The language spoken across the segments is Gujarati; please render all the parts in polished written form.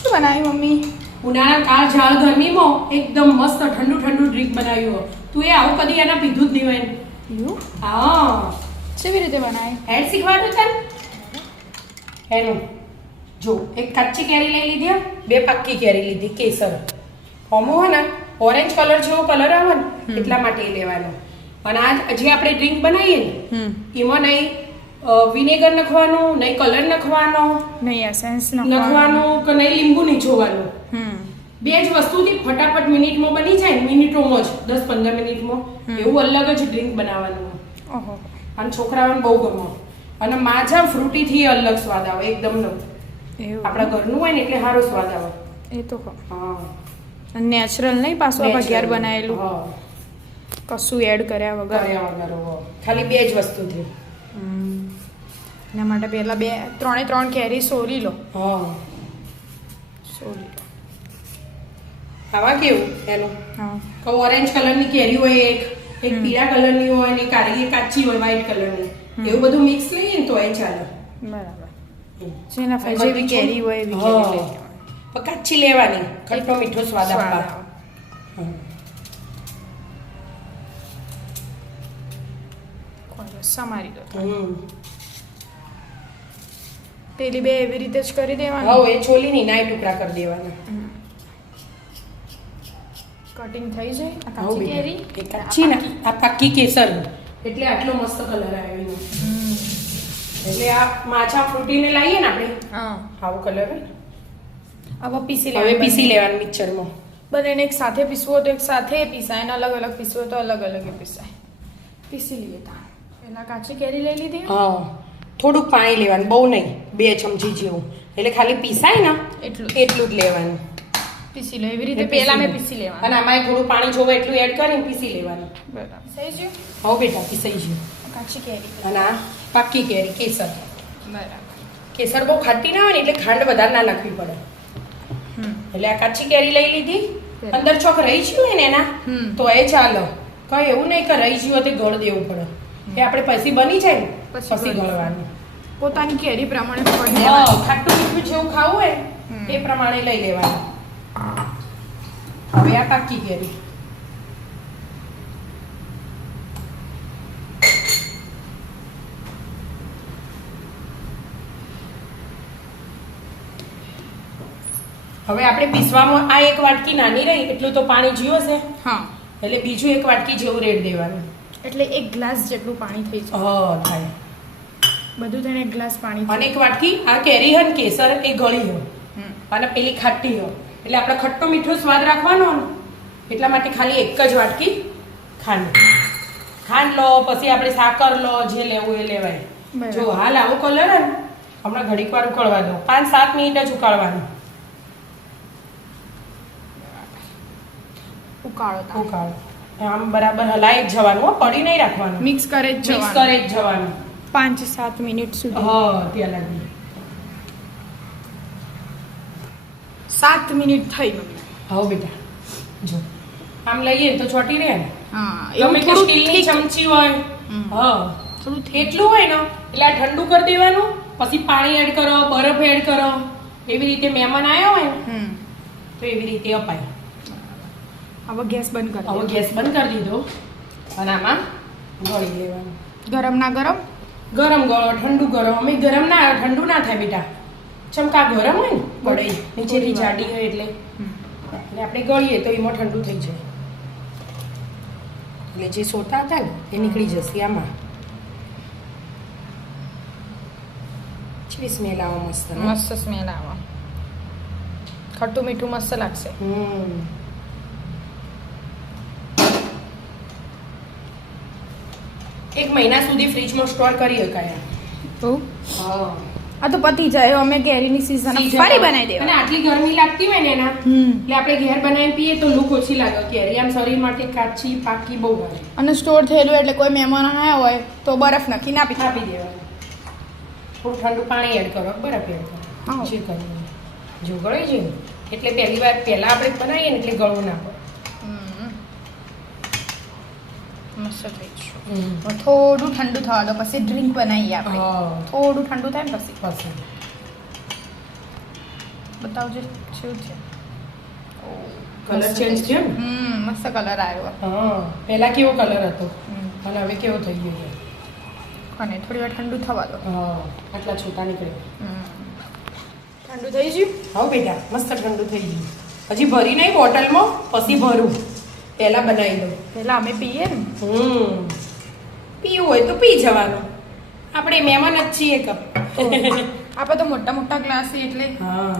શું બનાવ્યું મમ્મી? ઉનાળા કાળ ઝાળ ગરમીમાં એકદમ મસ્ત ઠંડુ ઠંડુ ડ્રિંક બનાવ્યું. તું એ આવું કદી એના પીધું જ નહીં હોય. હા, કેવી રીતે બનાવી? હેડ શીખવાડું તને. એનું જો એક કાચી કેરી લઈ લીધી, બે પાકી કેરી લીધી, કેસર હોમો હોય ને ઓરેન્જ કલર જેવો કલર આવે ને એટલા માટે એ લેવાનો. અને આ જે આપણે ડ્રિંક બનાવીએ ને એમાં નહીં વિનેગર નાખવાનું, નહીં કલર નાખવાનો, નહીં એસેન્સ નાખવાનું કે નહીં લીંબુ નીચોવાનું. બે જ વસ્તુથી ફટાફટ મિનિટમાં બની જાય ને, મિનિટોમાં જ 10-15 મિનિટમાં એવું અલગ જ ડ્રિંક બનાવવાનું. ઓહો. અને છોકરાઓને બહુ ગમે. અને માજા ફ્રૂટી થી અલગ સ્વાદ આવે એકદમ નો. આપણા ઘરનું હોય ને એટલે સારો સ્વાદ આવે. એ તો હા, નેચરલ નહીં, પાછું આપણે ઘેર બનાવેલું. હા, કશું એડ કર્યા વગર. ખાલી બે જ વસ્તુથી. એના માટે પહેલા 3 કેરી સોલી લો. હા, સોલી લો. આવા કેવું એનું હા, કે ઓરેન્જ કલરની કેરી હોય, એક પીળા કલરની હોય ને કાચી હોય વ્હાઈટ કલરની. એવું બધું મિક્સ લઈએ ને તો એ ચાલે. બરાબર. જેના ફાઈ જેવી કેરી હોય એવી કેરી લઈ લેવાની. પણ કાચી લેવાની, ખટ્ટો મીઠો સ્વાદ આપવા. સમારી દો. પેલી બે એવી રીતે જ કરી દેવાની. હા, એ છોલી ની નાય ટુકડા કરી દેવાના. કટિંગ થઈ જાય. આ કાચી કેરી, એ કાચી ને આ પાકી કેસર એટલે આટલો મસ્ત કલર આવ્યો. એટલે આ માછા ફ્રૂટીને લાવીએ ને આપણે, હા, આવો કલર હવે પીસી હવે પીસી લેવાનું મિક્સરમાં. બંનેને એક સાથે પીસવો તો એક સાથે પીસાય, અને અલગ અલગ પીસવો તો અલગ અલગ પીસાય. પીસી લઈએ તા. પહેલા કાચી કેરી લઈ લીધી. હા, થોડુંક પાણી લેવાનું, બહુ નહીં, 2 ચમચી જેવું. એટલે ખાલી પીસાય ને એટલું જ લેવાનું. પીસી લો એવી રીતે. પહેલા મેં પીસી લેવાનું અને આમાં થોડું પાણી જોવે એટલું એડ કરીને પીસી લેવાનું. બરાબર. થઈ ગયું. હા બેટા, પીસાઈ ગયું. કાચી કેરી અને આ પાકી કેરી કેસર. બરાબર. કેસર બહુ ખાટી ના હોય ને એટલે ખાંડ વધારે ના નાખવી પડે. એટલે આ કાચી કેરી લઈ લીધી. અંદર ચોક રહી ગયું હોય ને એના તો એ ચાલો. કઈ એવું નહીં કે રહી ગયું તો ગળ દેવું પડે. એ આપણે પછી બની જાય ને પછી ગળવાનું. પોતાની કેરી પ્રમાણે ખાટું મીઠું જેવું ખાવું હોય એ પ્રમાણે લઈ લેવાનું. હવે આ પાકી કેરી. હવે આપણે પીસવામાં આ એક વાટકી નાની રહી એટલું તો પાણી જીવો છે. હા, એટલે બીજું એક વાટકી જેવું રેડ દેવાનું. એટલે 1 ગ્લાસ જેટલું પાણી થઈ જાય. હા, થાય. બધું થઈને 1 ગ્લાસ પાણી. અને એક વાટકી આ કેરી હન કેસર એ ગળી હોય અને પેલી ખાટી હોય. એટલે આપણે ખટ્ટો મીઠો સ્વાદ રાખવાનો ને એટલા માટે ખાલી એક જ વાટકી ખાંડ લો. પછી આપણે સાકર લો, જે લેવું એ લેવાય. જો હાલ આવો કલર હે ને હમણાં ઘડીક વાર ઉકળવા દો, 5-7 મિનિટ જ ઉકાળવાનું. ઉકાળો આમ બરાબર હલાઈ જ જવાનું, પડી નહીં રાખવાનું. મિક્સ કરે જ જવાનું 5-7 મિનિટ સુધી. હા, ત્યાં લાગી 7 મિનિટ થઈ ગઈ. હા બેટા, જો આમ લઈએ તો ચોટી રહે ને. હા, ગમે તે સ્ટીલની ચમચી હોય, હા થોડું એટલું હોય ને એટલે આ ઠંડુ કરી દેવાનું. પછી પાણી એડ કરો, બરફ એડ કરો. એવી રીતે મહેમાન આવ્યા હોય ને તો એવી રીતે અપાય. હવે ગેસ બંધ કરી. હવે ગેસ બંધ કરી દીધો અને આમાં ગળી લેવાનું. ગરમ ના ગરમ? ગરમ ગળો, ઠંડુ ગરમ. અમે ગરમ ના, ઠંડુ ના થાય બેટા. ચમકા ગરમ હોય ને કઢાઈ નીચેથી જાડી હોય એટલે આપણે ગળીએ તો એમાં ઠંડુ થઈ જાય. એટલે જે સોટા હતા ને એ નીકળી જશે. આમાં સ્મેલ આવે મસ્ત. મસ્ત સ્મેલ આવે. ખટ્ટું મીઠું મસ્ત લાગશે. એક મહિના સુધી ફ્રીજમાં સ્ટોર કરી શકાય. હા, આ તો પતી જાય. અમે કેરીની સીઝન ફરી બનાવી દેવા. અને આટલી ગરમી લાગતી હોય ને એના એટલે આપણે ઘેર બનાવીને પીએ તો લૂક ઓછી લાગે. કેરી આમ શરીર માટે કાચી પાકી બહુ ગમે. અને સ્ટોર થયેલું એટલે કોઈ મહેમાન આવ્યા હોય તો બરફ નાખી આપી દેવાનું. થોડું ઠંડુ પાણી એડ કરો, બરફ એડ કરો, જે કરવું. જો ગળી જાય એટલે પહેલા આપણે બનાવીએ ને એટલે ગળવું ના પડે. મસ્ત થઈ ગયું. થોડું ઠંડુ થવા દો પછી ડ્રિંક બનાવીએ આપણે. થોડું ઠંડુ થાય ને પછી બતાવજે શું છે કલર ચેન્જ થયો ને મસ્ત કલર આવ્યો હા પહેલા કેવો કલર હતો અને હવે કેવો થઈ ગયો છે અને થોડી વાર ઠંડુ થવા દો હા આટલા છોટા નીકળે ઠંડુ થઈ ગયું હા બેટા મસ્ત ઠંડુ થઈ ગયું હજી ભરી નહીં બોટલમાં પછી ભરું પહેલા બનાવી દઉં પેલા અમે પીએ ને પીવું હોય તો પી જવાનું આપણે મહેમાન જ છીએ કપ આપણે તો મોટા મોટા ગ્લાસ છે એટલે હા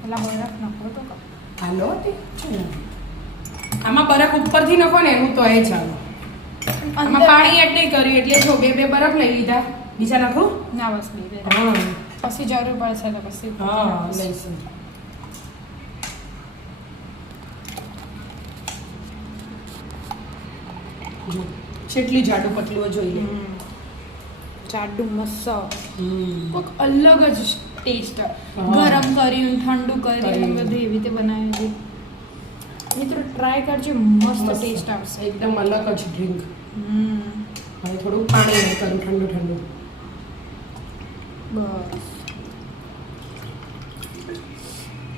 પેલા બરફ નાખો તો કપ હાલો તે આમાં બરફ ઉપરથી નાખો ને એનું તો એ ચાલો આમાં પાણી એડ નહીં કર્યું એટલે જો બે બરફ લઈ લીધા બીજા નાખો ના બસ લીધે હા પછી જરૂર પડશે તો પછી હા લઈશું જો કેટલી જાડું પતલું જોઈ લે જાડું મસ્ત હમ કોઈક અલગ જ ટેસ્ટ ગરમ કર્યું ઠંડુ કર્યું બધું એવી રીતે બનાવ્યું છે મિત્રો ટ્રાય કરજો મસ્ત ટેસ્ટ આવશે એકદમ અલગ જ ડ્રિંક હવે થોડું પાણી એડ કરું ઠંડુ ઠંડુ બસ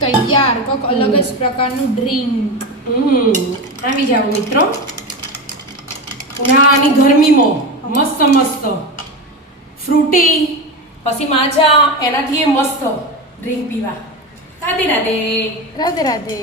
તૈયાર કોઈક અલગ જ પ્રકારનું ડ્રિંક આવી જાઓ મિત્રો ઉનાળાની ગરમીમાં મસ્ત મસ્ત ફ્રૂટી પછી માજા એનાથી એ મસ્ત ડ્રિંક પીવા રાધે રાધે રાધે રાધે